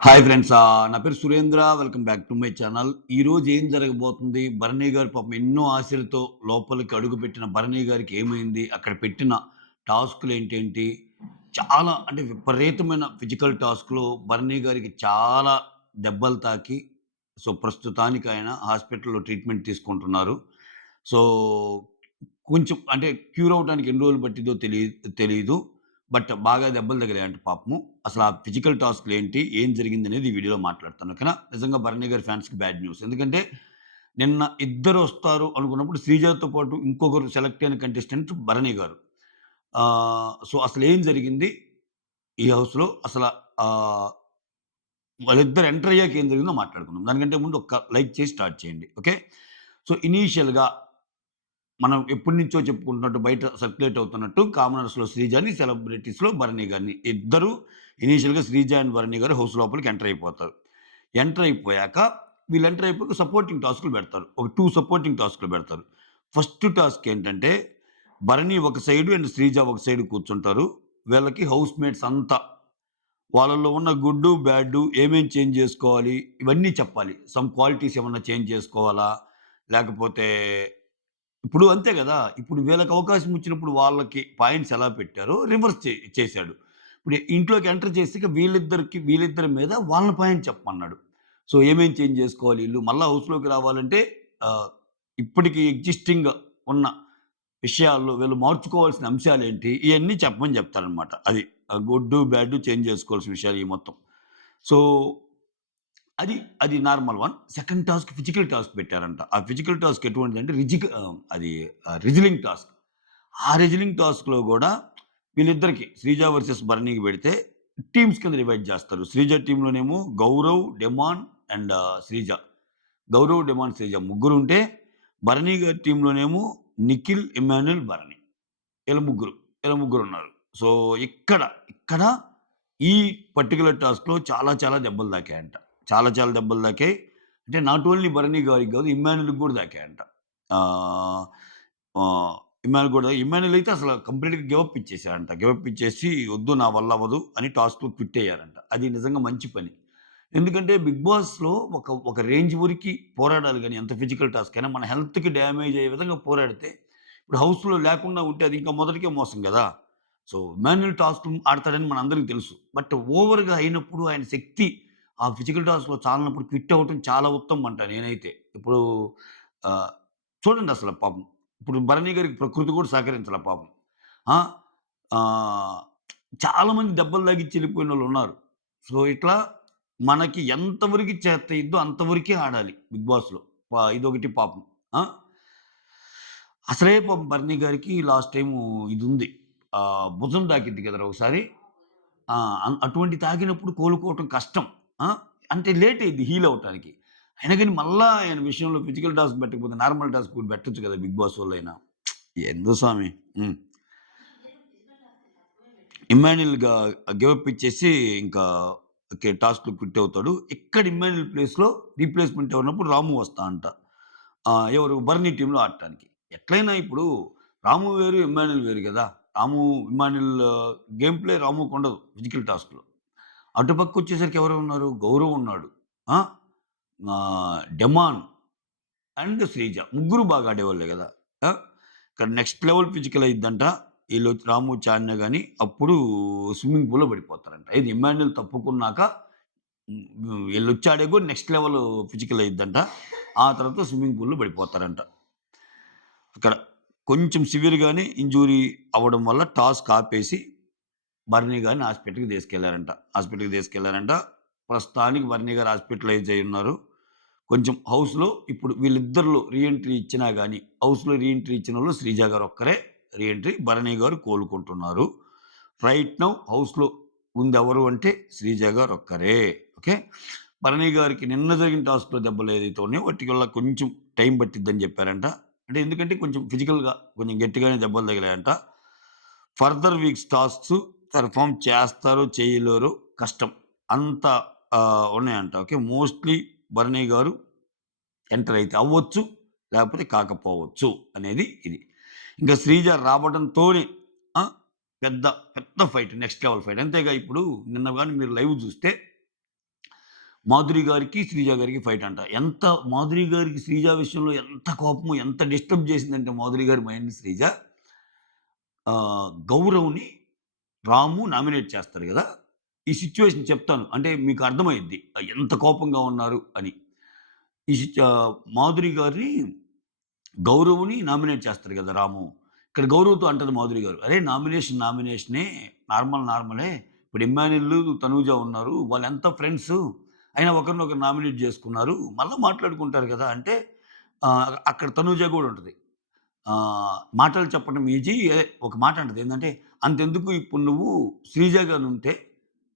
Hi friends. నా పేరు Surendra. Welcome back to my channel. ఈరోజు ఏం జరగబోతుంది? భరణి గారు పాపం ఎన్నో ఆశలతో లోపలికి అడుగుపెట్టిన భరణి గారికి ఏమైంది? అక్కడ పెట్టిన టాస్క్‌లు ఏంటేంటి? చాలా అంటే విపరీతమైన ఫిజికల్ టాస్క్‌లో భరణి గారికి చాలా దెబ్బలు తాకి ప్రస్తుతానికి ఆయన హాస్పిటల్‌లో ట్రీట్మెంట్ తీసుకుంటున్నారు. సో, కొంచెం అంటే క్యూర్ అవ్వడానికి ఎన్ని రోజులు పట్టిద్దో తెలీదు. బట్ బాగా దెబ్బలు తగిలాయంట పాపము. అసలు ఆ ఫిజికల్ టాస్క్‌లేంటి? ఏం జరిగిందనేది ఈ వీడియోలో మాట్లాడతాను. ఓకేనా? నిజంగా భరణి గారి ఫ్యాన్స్‌కి బ్యాడ్ న్యూస్. ఎందుకంటే నిన్న ఇద్దరొస్తారు అనుకున్నప్పుడు శ్రీజాతో పాటు ఇంకొకరు సెలెక్ట్ అయిన కంటెస్టెంట్ భరణి గారు. సో, అసలేం జరిగింది ఈ హౌస్‌లో? ఆహ్, వాళ్ళిద్దరు ఎంటర్ అయ్యాక ఏం జరిగిందో మాట్లాడుకుందాం. దానికంటే ముందు ఒక్క లైక్ చేసి స్టార్ట్ చేయండి. ఓకే. సో, ఇనీషియల్‌గా మనం ఎప్పటినుంచో చెప్పుకుంటున్నట్టు బయట సర్క్యులేట్ అవుతున్నట్టు కామనర్స్‌లో శ్రీజాని, సెలబ్రిటీస్‌లో భరణి గారిని. ఇద్దరు ఇనీషియల్‌గా శ్రీజ అండ్ భరణి గారు హౌస్ లోపలికి ఎంటర్ అయిపోతారు. ఎంటర్ అయిపోయాక వీళ్ళు ఎంటర్ అయిపోయాక సపోర్టింగ్ టాస్క్‌లు పెడతారు. ఒక 2 సపోర్టింగ్ టాస్క్‌లు పెడతారు. ఫస్ట్ టాస్క్ ఏంటంటే భరణి ఒక సైడు అండ్ శ్రీజ ఒక సైడ్ కూర్చుంటారు. వీళ్ళకి హౌస్ మేట్స్ అంతా వాళ్ళలో ఉన్న గుడ్డు, బ్యాడు ఏమేం చేంజ్ చేసుకోవాలి ఇవన్నీ చెప్పాలి. సమ్ క్వాలిటీస్ ఏమన్నా చేంజ్ చేసుకోవాలా? లేకపోతే ఇప్పుడు అంతే గదా! ఇప్పుడు వీళ్ళకి అవకాశం వచ్చినప్పుడు వాళ్ళకి పాయింట్స్ ఎలా పెట్టారో రివర్స్ చేశాడు. ఇప్పుడు ఇంట్లోకి ఎంటర్ చేసాక వీళ్ళిద్దరి మీద వాళ్ళ పాయింట్ చెప్పమన్నాడు. సో, ఏమేం చేంజ్ చేసుకోవాలి ఈళ్ళు మళ్ళా హౌస్‌లోకి రావాలంటే ఆహ్, ఇప్పటికి ఎగ్జిస్టింగ్ ఉన్న విషయాల్లో వీళ్ళు మార్చుకోవాల్సిన అంశాలేంటి? ఇయన్నీ చెప్పమని చెప్తారనమాట. అది గుడ్డు, బ్యాడ్ చేంజ్ చేసుకోవాల్సిన విషయాలు ఈ మొత్తం. సో అది, అది normal one. Second task physical task పెట్టారంట. ఆ ఫిజికల్ టాస్క్ ఎటువంటిదంటే రెజ్లింగ్ టాస్క్. ఆ రెజ్లింగ్ టాస్క్‌లో గూడా వీళ్ళిద్దరికి శ్రీజ వర్సెస్ భరణికి పెడితే టీమ్స్ కింద డివైడ్ జేస్తారు. శ్రీజ టీమ్‌లోనేమో Gaurav, Demon and Sreeja. Gaurav, Demon, Sreeja ముగ్గురుంటే భరణి గారి టీమ్‌లోనేమో నిఖిల్, ఇమ్మాన్యుల్, భరణి. ఈళ్ళ ముగ్గురున్నారు. సో, ఇక్కడ ఈ పర్టిక్యులర్ టాస్క్‌లో చాలా చాలా దెబ్బలు తాకాయంట. చాలా చాలా దెబ్బలు తాకాయి. అంటే నాట్ ఓన్లీ భరణి గారికి కాదు ఇమ్మాన్యుల్‌కి గూడా తాకాయంట. ఆహ్, ఆహ్, ఇమ్మాన్యుల్ అయితే అసలు కంప్లీట్‌గా గివ్ అప్ ఇచ్చేసాడంట. గివ్ అప్ ఇచ్చేసి "వద్దు నా వల్ల అవ్వదు" అని టాస్క్‌లో క్విట్ అయ్యారంట. అది నిజంగా మంచి పని. ఎందుకంటే 'బిగ్ బాస్‌లో' ఒక రేంజ్ వరకి పోరాడాలి గానీ ఎంత ఫిజికల్ టాస్క్ అయినా మన హెల్త్‌కి డ్యామేజ్ అయ్యే విధంగా పోరాడితే ఇప్పుడు హౌస్‌లో లేకుండా ఉంటే అది ఇంకా మొదటికే మోసం గదా! సో, మాన్యుయల్ టాస్క్ ఆడతాడని మనందరికి తెలుసు. బట్ ఓవర్‌గా అయినప్పుడు ఆయన శక్తి ఆ ఫిజికల్ టాస్క్‌లో చాలనప్పుడు క్విట్ అవ్వటం చాలా ఉత్తమం అంట నేనైతే. ఇప్పుడు ఆహ్, చూడండసల పాపం. ఇప్పుడు భరణి గారికి ప్రకృతి కూడా సహకరించల పాపం. ఆ! ఆహ్, చాలా మంది దెబ్బలు తగిలిచ్చి ఎళ్ళిపోయినోళ్ళున్నారు. సో, ఇట్లా మనకి ఎంత వరకి చేతయిద్దో అంతవరకే ఆడాలి బిగ్ బాస్‌లో. ఇదొకటి పాపం. ఆ! అసలే పాపం భరణి గారికి లాస్ట్ టైము ఇదుంది. భుజం తాకిద్ది కదరా ఒకసారి. ఆ! అటువంటి తాకినప్పుడు కోలుకోవటం కష్టం. ఆ! అంటే లేట్ అయ్యిద్ది హీల్ అవ్వటానికి. అయినా గాని మళ్ళా ఆయన విషయంలో ఫిజికల్ టాస్క్ పెట్టకపోతే నార్మల్ టాస్క్ కూడా పెట్టొచ్చు కదా! బిగ్ బాస్ వోళ్ళైనా. ఏందో స్వామి. హ్మ్. ఇమ్మాన్యుయల్‌గా గివ్ అప్ ఇచ్చేసి ఇంకా ఓకే. టాస్క్‌లో క్విట్ అవుతాడు. ఇక్కడ ఇమ్మాన్యుయల్ ప్లేస్‌లో రీప్లేస్‌మెంట్ ఎవరున్నప్పుడు రాము వస్తా అంట. ఎవరు భరణి టీమ్‌లో ఆడటానికి. ఎట్లైనా ఇప్పుడు రాము వేరు, ఇమ్మాన్యుయల్ వేరు గదా! ఇమ్మాన్యుయల్ గేమ్ ప్లే రాముకుండదు ఫిజికల్ టాస్క్‌లో. అటుపక్కొచ్చేసరికి ఎవరు ఉన్నారు? గౌరవ్ ఉన్నాడు. ఆ! Demon and Sreeja. ముగ్గురు బాగా ఆడేవాళ్ళే గదా! ఆ! ఇక్కడ నెక్స్ట్ లెవెల్ ఫిజికల్ అయ్యిద్దంట. రాము, చాన్య గాని అప్పుడు స్విమ్మింగ్ పూల్‌లో పడిపోతారంట. ఇది ఇమ్మాన్యుయల్ తప్పుకున్నాక ఈళ్ళొచ్చి ఆడే కూడా నెక్స్ట్ లెవెల్ ఫిజికల్ అయ్యిద్దంట. ఆ తర్వాత స్విమ్మింగ్ పూల్‌లో పడిపోతారంట. అక్కడ కొంచెం సివియర్‌గానే ఇంజ్యూరీ అవ్వడం వల్ల టాస్క్ ఆపేసి భరణి గారిని హాస్పిటల్‌కి తీసుకెళ్లారంట. ప్రస్తుతానికి భరణి గారు హాస్పిటలైజ్ అయ్యున్నారు. కొంచెం హౌస్‌లో ఇప్పుడు వీళ్ళిద్దరిలో రీ ఎంట్రీ ఇచ్చినా గాని, హౌస్‌లో రీ ఎంట్రీ ఇచ్చినోళ్ళు శ్రీజ గారు ఒక్కరే re entry. Bharani garu కోలుకుంటున్నారు. Right now హౌస్‌లో ఉందెవరు అంటే శ్రీజ గారు ఒక్కరే. ఓకే. భరణి గారికి నిన్న జరిగిన టాస్క్‌లో దెబ్బలు ఏదైతే ఉన్నాయో వాటికి వల్ల కొంచెం టైం పట్టిద్దని చెప్పారంట. అంటే ఎందుకంటే కొంచెం ఫిజికల్‌గా కొంచెం గట్టిగానే దెబ్బలు తగిలాయంట. ఫర్దర్ వీక్స్ టాస్క్స్ పెర్ఫార్మ్ చేస్తారో చేయలేరో కష్టం. అంత ఉన్నాయంట. Okay. Mostly Bharani garu enter అయితే అవ్వచ్చు. లేకపోతే కాకపోవచ్చు అనేది ఇది. ఇంకా శ్రీజ రావడంతోనే ఆ! పెద్ద, పెద్ద ఫైట్ నెక్స్ట్ లెవెల్ ఫైట్. అంతేగా ఇప్పుడు నిన్న గాని మీరు లైవ్ చూస్తే మాధురి గారికి, శ్రీజ గారికి ఫైట్ అంట. ఎంత మాధురి గారికి శ్రీజ విషయంలో ఎంత కోపమో, ఎంత డిస్టర్బ్ చేసిందంటే మాధురి గారి మైండ్‌ని శ్రీజ గౌరవ్‌ని రాము నామినేట్ చేస్తారు గదా! ఈ సిట్యుయేషన్ చెప్తాను. అంటే మీకు అర్థమైద్ది. ఎంత కోపంగా ఉన్నారు అని. ఈ మాధురి గారిని గౌరవ్‌ని నామినేట్ చేస్తారు గదా! రాము. ఇక్కడ గౌరవ్‌తో అంటది మాధురి గారు. "అరేయ్! నామినేషనే నార్మలే. ఇప్పుడు ఇమ్మాన్యుల్, తనూజ ఉన్నారు. వాళ్ళెంత ఫ్రెండ్సు. అయినా ఒకరినొకరు నామినేట్ జేసుకున్నారు. మళ్ళా మాట్లాడుకుంటారు గదా!" అంటే అక్కడ తనూజ గూడా ఉంటది. మాటలు చెప్పడం ఈజీ. ఒక మాట అంటది. ఏందంటే, "అంతెందుకు ఇప్పుడు నువ్వు శ్రీజ గానుంటే,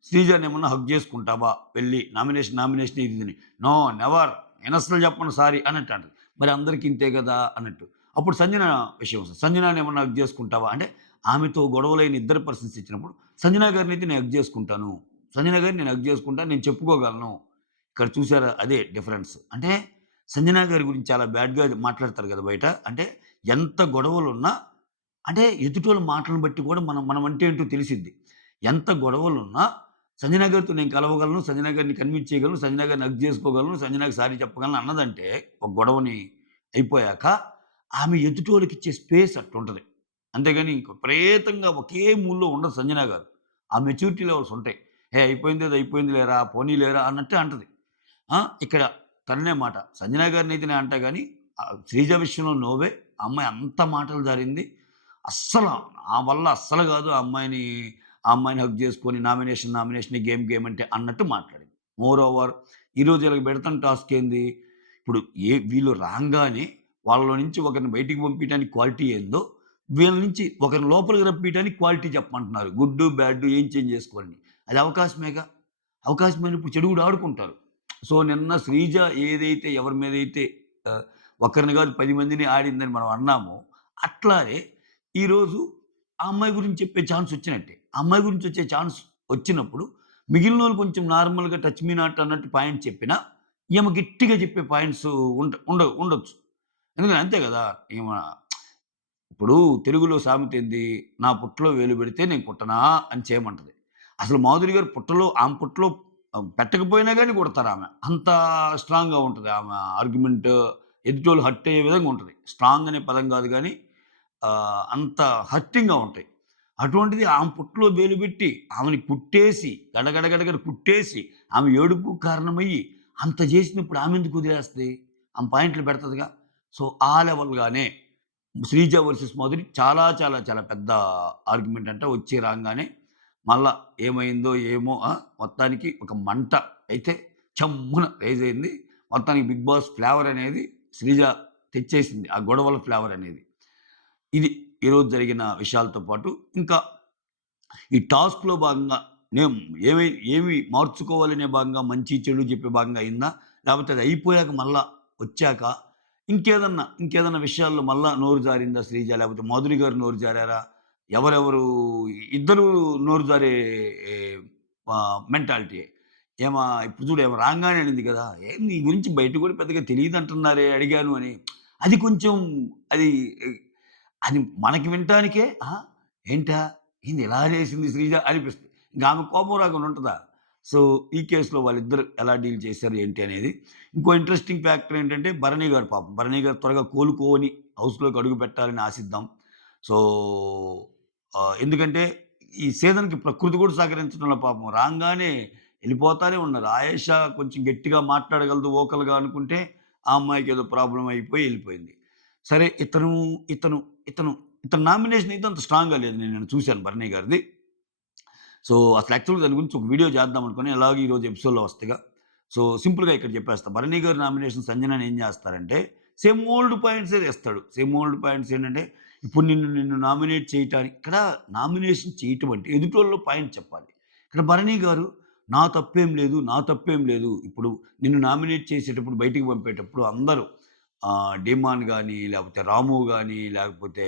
శ్రీజనేమన్నా హగ్ జేసుకుంటావా వెళ్లి నామినేషన్ ఇది ఇదని." "No never. నేనస్సలు చెప్పను సారీ" అన్నట్టు అంటది. మరి అందరికి ఇంతే గదా! అన్నట్టు. అప్పుడు సంజన విషయం వస్తది. సంజననేమన్నా హగ్ జేసుకుంటావా? అంటే ఆమెతో గొడవలైన ఇద్దరు పర్సన్స్ ఇచ్చినప్పుడు, సంజన గారినైతే నేను హగ్ జేసుకుంటాను. సంజన గారిని నేను హగ్ జేసుకుంటాను. నేను చెప్పుకోగలను. ఇక్కడ చూసారా అదే డిఫరెన్స్. అంటే సంజన గారి గురించి చాలా బ్యాడ్‌గా మాట్లాడతారు గదా! బయట. అంటే ఎంత గొడవలున్నా అంటే ఎదుటోళ్ళ మాటలను బట్టి కూడా మనం అంటే ఏంటో తెలిసిద్ది. ఎంత గొడవలున్నా సంజన గారితో నేను కలవగలను, సంజన గారిని కన్విన్స్ చేయగలను, సంజన గారిని హగ్ చేసుకోగలను, సంజనకి సారీ చెప్పగలను అన్నదంటే ఒక గొడవని అయిపోయాక ఆమె ఎదుటోళ్ళకిచ్చే స్పేస్ అట్టుంటది. అంతేగాని ఇంక విపరీతంగా ఒకే మూడ్‌లో ఉండదు సంజన గారు. ఆ మెచ్యూరిటీ లెవెల్స్ ఉంటాయి. "హే! అయిపోయిందేదో అయిపోయింది లేరా, పోనీలేరా" అన్నట్టే అంటది. ఇక్కడ తననే మాట. సంజన గారినైతే నేను అంటా గానీ, శ్రీజ విషయంలో నో వే. ఆ అమ్మాయి అంత మాటలు జారింది. అస్సల నా వల్ల అస్సలు గాదు ఆ అమ్మాయిని హగ్ జేసుకొని నామినేషన్ గేమ్ అంటే అన్నట్టు మాట్లాడింది. మోర్ ఓవర్ ఈరోజు ఈళ్ళకి పెడతాను టాస్క్ ఏంది? ఇప్పుడు వీళ్ళు రాంగానే వాళ్ళలో నుంచి ఒకరిని బయటికి పంపియడానికి క్వాలిటీ ఏందో, వీళ్ళ నుంచి ఒకరిని లోపలికి రప్పియడానికి క్వాలిటీ చెప్పమంటున్నారు. గుడ్డు, బ్యాడ్ ఏం చేంజ్ చేసుకోవాలని. అది అవకాశమేగా. అవకాశమైనప్పుడు చెడు గూడా ఆడుకుంటారు. సో, నిన్న శ్రీజ ఏదైతే ఎవరి మీదైతే ఆహ్, ఒకరిని గాదు 10 మందిని ఆడిందని మనం అన్నామో, అట్లానే ఈరోజు ఆ అమ్మాయి గురించి చెప్పే ఛాన్స్ వచ్చినట్టే. ఆ అమ్మాయి గురించి వచ్చే ఛాన్స్ వచ్చినప్పుడు మిగిలినోళ్ళు కొంచెం నార్మల్‌గా టచ్ మీ నాట్ అన్నట్టు పాయింట్ చెప్పినా, ఈమె గట్టిగా చెప్పే పాయింట్స్ ఉండొచ్చు. ఎందుకంటే అంతే గదా! ఇప్పుడు తెలుగులో సామెతేంది? "నా పుట్టలో వేలు పెడితే నేను కుట్టనా" అని చేయమంటది. అసలు మాధురి గారు ఆమె పుట్టలో పెట్టకపోయినా గాని కొడతారామె. అంత స్ట్రాంగ్‌గా ఉంటది ఆమె ఆర్గ్యుమెంట్. ఎదుటోళ్ళు హర్ట్ అయ్యే విధంగా ఉంటది. స్ట్రాంగ్ అనే పదం గాదు గానీ అంత హర్టింగ్‌గా ఉంటాయి. అటువంటిది ఆమె పుట్టలో వేలు పెట్టి, ఆమెని కుట్టేసి, గడగడ కుట్టేసి, ఆమె ఏడుపుకు కారణమయ్యి, అంత జేసినప్పుడు ఆమెందుకు వదిలేస్తది? ఆమె పాయింట్లు పెడతదిగా. సో, ఆ లెవెల్‌గానే 'శ్రీజ వర్సెస్ మాధురి' చాలా పెద్ద ఆర్గ్యుమెంట్ అంట. వచ్చి రాంగానే మళ్ళా ఏమైందో ఏమో మొత్తానికి ఒక మంట అయితే ఛమ్మున రైజ్ అయింది. మొత్తానికి 'బిగ్ బాస్' ఫ్లేవర్ అనేది శ్రీజ తెచ్చేసింది. ఆ గొడవల ఫ్లేవర్ అనేది. ఇది ఈరోజు జరిగిన విషయాలతో పాటు ఇంకా ఈ టాస్క్‌లో భాగంగా నేను ఏమి ఏమి మార్చుకోవాలనే భాగంగా మంచి, చెడు చెప్పే భాగంగా అయిందా? లేపోతే అది అయిపోయాక మళ్ళా వచ్చాక ఇంకేదన్నా విషయాల్లో మళ్ళా నోరు జారిందా శ్రీజ? లేపోతే మాధురి గారు నోరు జారారా? ఎవరెవరు ఇద్దరు నోరు జారే మెంటాలిటీయే. ఇప్పుడు చూడు రాంగానే అనింది కదా! నీ గురించి బయట కూడా పెద్దగా తెలీదంటున్నారే అడిగాను అని. అది కొంచెం అది అది మనకి వినటానికే ఏంటా? ఏంది ఇలా చేసింది శ్రీజ అనిపిస్తుంది. ఇంక ఆమెకు కోపం రాకుండా ఉంటదా? సో, ఈ కేస్‌లో వాళ్ళిద్దరూ ఎలా డీల్ చేశారు ఏంటి అనేది. ఇంకో ఇంట్రెస్టింగ్ ఫ్యాక్టర్ ఏంటంటే భరణి గారు పాపం. భరణి గారు త్వరగా కోలుకొని హౌస్‌లోకి అడుగు పెట్టాలని ఆశిద్దాం. సో, ఎందుకంటే ఈ సీజన్‌కి ప్రకృతి కూడా సహకరించడంలో పాపం రాంగానే ఎళ్ళిపోతానే ఉన్నారు. ఆయేషా కొంచెం గట్టిగా మాట్లాడగలదు వోకల్‌గా అనుకుంటే, ఆ అమ్మాయికి ఏదో ప్రాబ్లమ్ అయిపోయి ఎళ్ళిపోయింది. సరే ఇతను ఇతను ఇతని నామినేషన్ అయితే అంత స్ట్రాంగ్‌గా లేదు. నేను చూసాను భరణి గారిది. సో, అసలు యాక్చువల్‌గా దాని గురించి ఒక వీడియో చేద్దాం అనుకుని ఎలాగో ఈరోజు ఎపిసోడ్‌లో వస్తదిగా. సో, సింపుల్‌గా ఇక్కడ చెప్పేస్తా. భరణి గారి నామినేషన్ సంజనని ఏం చేస్తారంటే, సేమ్ ఓల్డ్ పాయింట్సే తెస్తాడు. సేమ్ ఓల్డ్ పాయింట్స్ ఏంటంటే, ఇప్పుడు నిన్ను నామినేట్ చేయటానికి ఇక్కడ నామినేషన్ చేయటం అంటే ఎదుటోళ్ళలో పాయింట్ చెప్పాలి. ఇక్కడ భరణి గారు నా తప్పేం లేదు. ఇప్పుడు నిన్ను నామినేట్ చేసేటప్పుడు బయటికి పంపేటప్పుడు అందరూ డీమాన్ గాని, లేకపోతే రాము గాని, లేకపోతే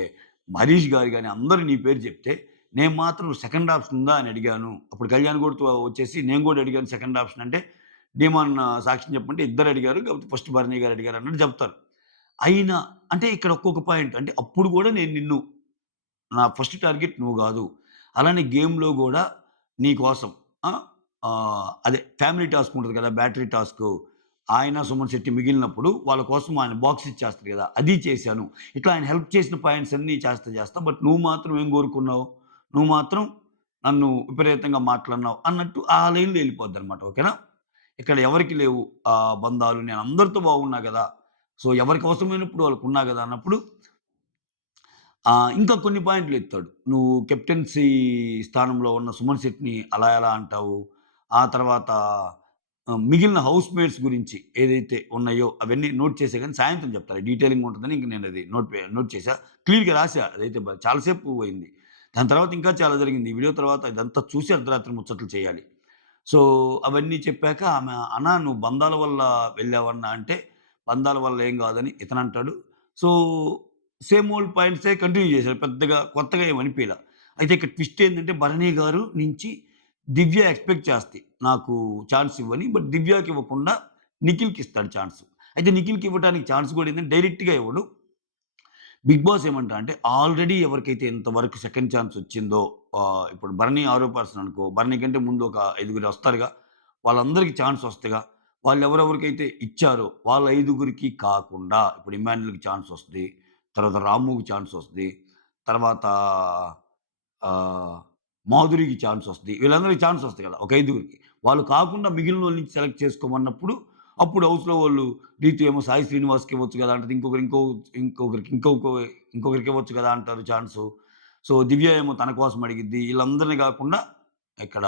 హరీష్ గారు గాని అందరూ నీ పేరు చెప్తే నేను మాత్రం సెకండ్ ఆప్షన్ ఉందా అని అడిగాను. అప్పుడు కళ్యాణ్ గూడాతో వచ్చేసి నేను గూడా అడిగాను సెకండ్ ఆప్షన్ అంటే, డీమాన్ సాక్ష్యం చెప్పమంటే ఇద్దరు అడిగారు. కాకపోతే ఫస్ట్ భరణి గారు అడిగారు అన్నట్టు చెప్తారు. అయినా అంటే ఇక్కడ ఒక్కొక్క పాయింట్ అంటే అప్పుడు గూడా నేను నిన్ను నా ఫస్ట్ టార్గెట్ నువ్వు గాదు. అలానే గేమ్‌లో గూడా నీ కోసం ఆ! అదే ఫ్యామిలీ టాస్క్ ఉంటది కదా! బ్యాటరీ టాస్కు. ఆయన, సుమన్ శెట్టి మిగిలినప్పుడు వాళ్ళ కోసం ఆయన బాక్స్ ఇచ్చేస్తారు గదా! అది చేశాను. ఇట్లా ఆయన హెల్ప్ చేసిన పాయింట్స్ అన్నీ చేస్తా. బట్ నువ్వు మాత్రం ఏం కోరుకున్నావు? నువ్వు మాత్రం నన్ను విపరీతంగా మాట్లాడినావు అన్నట్టు ఆ లైన్‌లో ఎళ్ళిపోద్దనమాట. ఓకేనా? ఇక్కడ ఎవరికీ లేవు బంధాలు. నేను అందరితో బాగున్నా గదా! సో, ఎవరికి అవసరమైనప్పుడు వాళ్ళకున్నా గదా! అన్నప్పుడు ఇంకా కొన్ని పాయింట్లు ఎత్తాడు. నువ్వు కెప్టెన్సీ స్థానంలో ఉన్న సుమన్ శెట్టిని అలా ఎలా అంటావు? ఆ తర్వాత మిగిలిన హౌస్ మేట్స్ గురించి ఏదైతే ఉన్నాయో అవన్నీ నోట్ చేశా గానీ సాయంత్రం చెప్తాలే. డీటెయిలింగ్ ఉంటుందని ఇంక నేనది నోట్ చేశా. క్లియర్‌గా రాసా. అదైతే చాలా సేపు అయింది. దాని తర్వాత ఇంకా చాలా జరిగింది. ఈ వీడియో తర్వాత ఇదంతా చూసి అర్ధరాత్రి ముచ్చట్లు చేయాలి. సో, అవన్నీ చెప్పాక ఆమె, "అన్నా నువ్వు బంధాల వల్ల వెళ్ళావన్నా" అంటే, "బంధాల వల్ల ఏం గాదని" ఇతనంటాడు. సో, సేమ్ ఓల్డ్ పాయింట్సే కంటిన్యూ చేశారు. పెద్దగా కొత్తగా ఏమి అనిపియలా. అయితే ఇక్కడ ట్విస్ట్ ఏందంటే, భరణి గారు నుంచి దివ్య ఎక్స్‌పెక్ట్ చేస్తది. నాకు ఛాన్స్ ఇవ్వని. బట్ దివ్యకి ఇవ్వకుండా నిఖిల్‌కి ఇస్తాడు ఛాన్స్. అయితే నిఖిల్‌కి ఇవ్వటానికి ఛాన్స్ కూడా ఏందంటే, డైరెక్ట్‌గా ఇవ్వడు. బిగ్ బాస్ ఏమంటా అంటే, ఆల్రెడీ ఎవరికైతే ఇంతవరకు సెకండ్ ఛాన్స్ వచ్చిందో ఇప్పుడు భరణి ఆరో పర్సన్ అనుకో, భరణి కంటే ముందు ఒక ఐదుగురు వస్తారుగా, వాళ్ళందరికి ఛాన్స్ వస్తదిగా. వాళ్ళెవరెవరికైతే ఇచ్చారో వాళ్ళ ఐదుగురికి కాకుండా ఇప్పుడు ఇమ్మాన్యుల్‌కి ఛాన్స్ వస్తది. తర్వాత రాముకి ఛాన్స్ వస్తది. తర్వాత ఆహ్, మాధురికి ఛాన్స్ వస్తది. వీళ్ళందరికి ఛాన్స్ వస్తాయి కదా! ఒక ఐదుగురికి. వాళ్ళు కాకుండా మిగిలినోళ్ళ నుంచి సెలెక్ట్ చేసుకోమన్నప్పుడు, అప్పుడు హౌస్‌లో వాళ్ళు రీతు ఏమో సాయి శ్రీనివాస్‌కి ఇవ్వచ్చు కదా! అంటది. ఇంకొకరికి ఇవ్వచ్చు కదా! అంటారు ఛాన్సు. సో, దివ్య ఏమో తన కోసం అడిగిద్ది. ఈళ్ళందరిని గాకుండా ఇక్కడ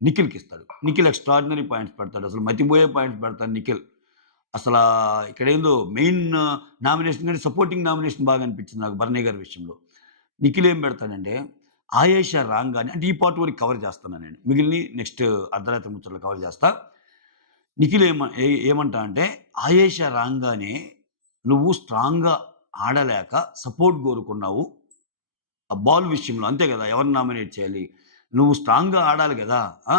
నిఖిల్‌కిస్తాడు. నిఖిల్ ఎక్స్‌ట్రార్డినరీ పాయింట్స్ పెడతాడు. అసలు మతిపోయే పాయింట్స్ పెడతాడు నిఖిల్. అసలా ఇక్కడేందో మెయిన్ నామినేషన్ కంటే సపోర్టింగ్ నామినేషన్ బాగా అనిపించింది నాకు భరణి గారి విషయంలో. నిఖిల్ ఏం పెడతాడంటే, ఆయేషా రాంగానే అంటే ఈ పార్ట్ వరకు కవర్ చేస్తున్నా నేను. మిగిలినయి నెక్స్ట్ అర్ధరాత్రి ముచ్చట్లు కవర్ చేస్తా. నిఖిల్ ఏమంటా అంటే, ఆయేషా రాంగానే నువ్వు స్ట్రాంగ్‌గా ఆడలేక సపోర్ట్ కోరుకున్నావు. ఆ బాల్ విషయంలో అంతే గదా! ఎవరిని నామినేట్ చేయాలి? నువ్వు స్ట్రాంగ్‌గా ఆడాలి గదా! ఆ!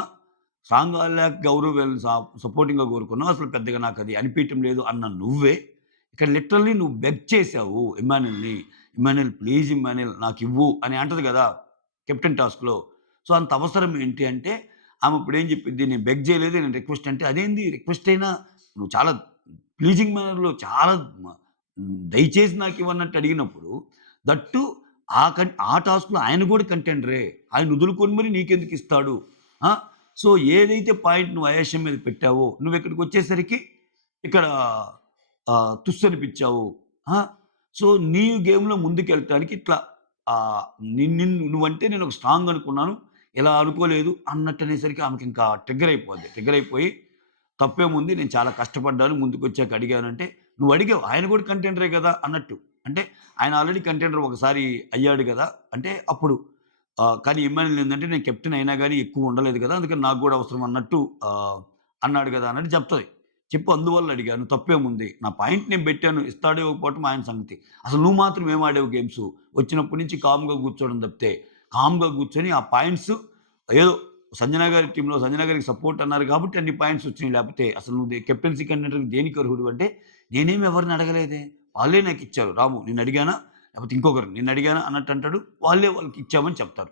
స్ట్రాంగ్‌గా ఆడలేక గౌరవ్ సపోర్టింగ్‌గా కోరుకున్నావు. అసలు పెద్దగా నాకది అనిపియటం లేదు అన్న నువ్వే, ఇక్కడ లిటరల్లీ నువ్వు బెగ్ చేసావు ఇమ్మాన్యూల్‌ని. ఇమ్మాన్యూల్ ప్లీజ్ ఇమ్మాన్యూల్ నాకివ్వు అని అంటది గదా! కెప్టెన్ టాస్క్‌లో. సో, అంత అవసరం ఏంటి అంటే, ఆమె ఇప్పుడేం చెప్పిద్ది, నేను బెగ్ చేయలేదు. నేను రిక్వెస్ట్ అంటే, అదేంది రిక్వెస్ట్ అయినా నువ్వు చాలా ప్లీజింగ్ మేనర్‌లో చాలా దయచేసి నాకివ్వన్నట్టు అడిగినప్పుడు, దట్ టూ ఆ టాస్క్‌లో ఆయన గూడా కంటెండరే. ఆయన వదులుకొని మరి నీకెందుకిస్తాడు? ఆ! సో, ఏదైతే పాయింట్ నువ్వు అయేషా మీద పెట్టావో, నువ్విక్కడికొచ్చేసరికి ఇక్కడ తుస్సనిపిచ్చావు. ఆ! సో, నీ గేమ్‌లో ముందుకెళ్ళటానికి ఇట్లా ఆహ్, నువ్వంటే నేనొక స్ట్రాంగ్ అనుకున్నాను. ఇలా అనుకోలేదు అన్నట్టనేసరికి ఆమెకింకా ట్రిగ్గర్ అయిపోద్ది. ట్రిగ్గర్ అయిపోయి తప్పేముంది నేను చాలా కష్టపడ్డాను ముందుకొచ్చాక అడిగానంటే, నువ్వడిగావు ఆయన కూడా కంటెండరే గదా! అన్నట్టు. అంటే ఆయన ఆల్రెడీ కంటెండర్ ఒకసారి అయ్యాడు గదా! అంటే అప్పుడు కానీ ఇమ్మాన్యుల్ ఏందంటే నేను కెప్టెన్ అయినా గాని ఎక్కువ ఉండలేదు గదా! అందుకని నాకు గూడా అవసరం అన్నట్టు అన్నాడు గదా! అన్నట్టు చెప్తది. చెప్పు అందువల్ల అడిగాను. తప్పేముంది? నా పాయింట్ నేను బెట్టాను. ఇస్తాడో ఇవ్వకపోవటం ఆయన సంగతి. అసలు నువ్వు మాత్రం ఏం ఆడావు గేమ్సు? వచ్చినప్పటి నుంచి కామ్‌గా కూర్చోవడం తప్పితే, కామ్‌గా కూర్చొని ఆ పాయింట్స్ ఏదో సంజన గారి టీమ్‌లో సంజన గారికి సపోర్ట్ అన్నారు కాబట్టి అన్ని పాయింట్స్ వచ్చినాయి. లేకపోతే అసలు నువ్వు కెప్టెన్సీ కంటెండర్‌కి దేనికి అర్హుడు అంటే, నేనేమి ఎవరిని అడగలేదే. వాళ్ళే నాకిచ్చారు. రాము నిన్నడిగానా? లేకపోతే ఇంకొకరిని నిన్నడిగానా అన్నట్టు అంటాడు. వాళ్ళకిచ్చామని చెప్తారు.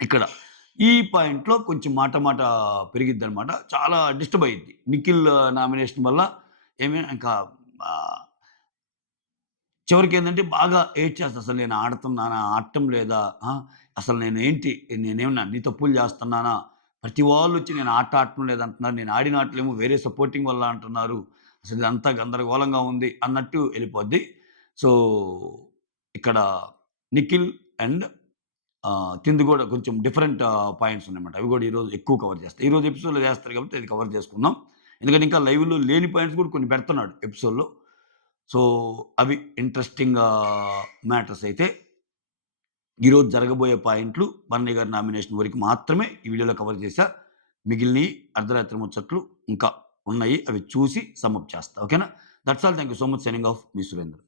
ఇక్కడ ఈ పాయింట్‌లో కొంచెం మాట పెరిగిద్దనమాట. చాలా డిస్టర్బ్ అయ్యిద్ది. నిఖిల్ నామినేషన్ వల్ల ఇంకా ఆహ్, చివరికేందంటే బాగా ఏడ్చేస్తా. అసలు నేను ఆడుతున్నానా? ఆడటం లేదా? అసలు నేనేంటి? నేనేమన్నా అన్ని తప్పులు చేస్తున్నానా? ప్రతి వాళ్ళొచ్చి నేను ఆట ఆడటం లేదంటున్నారు. నేను ఆడిన ఆటలేమో వేరే సపోర్టింగ్ వల్ల అంటున్నారు. అసలు ఇదంతా గందరగోళంగా ఉంది అన్నట్టు ఎళ్ళిపోద్ది. సో, ఇక్కడ నిఖిల్ అండ్ తింది గూడా కొంచెం డిఫరెంట్ పాయింట్స్ ఉన్నాయన్నమాట. అవి గూడా ఈరోజు ఎక్కువ కవర్ చేస్తా. ఈరోజు ఎపిసోడ్‌లో చేస్తారు కాబట్టి అది కవర్ చేసుకుందాం. ఎందుకంటే ఇంకా లైవ్‌లో లేని పాయింట్స్ కూడా కొన్ని పెడుతున్నాడు ఎపిసోడ్‌లో. సో, అవి ఇంట్రెస్టింగ్ మ్యాటర్స్ అయితే ఈరోజు జరగబోయే పాయింట్లు బన్నయ్య గారి నామినేషన్ వరకు మాత్రమే ఈ వీడియోలో కవర్ చేశా. మిగిలినయి అర్ధరాత్రి ముచ్చట్లు ఇంకా ఉన్నాయి. అవి చూసి సమ్ అప్ చేస్తా. ఓకేనా? That's all. Thank you so much. Signing off. Me Surendra.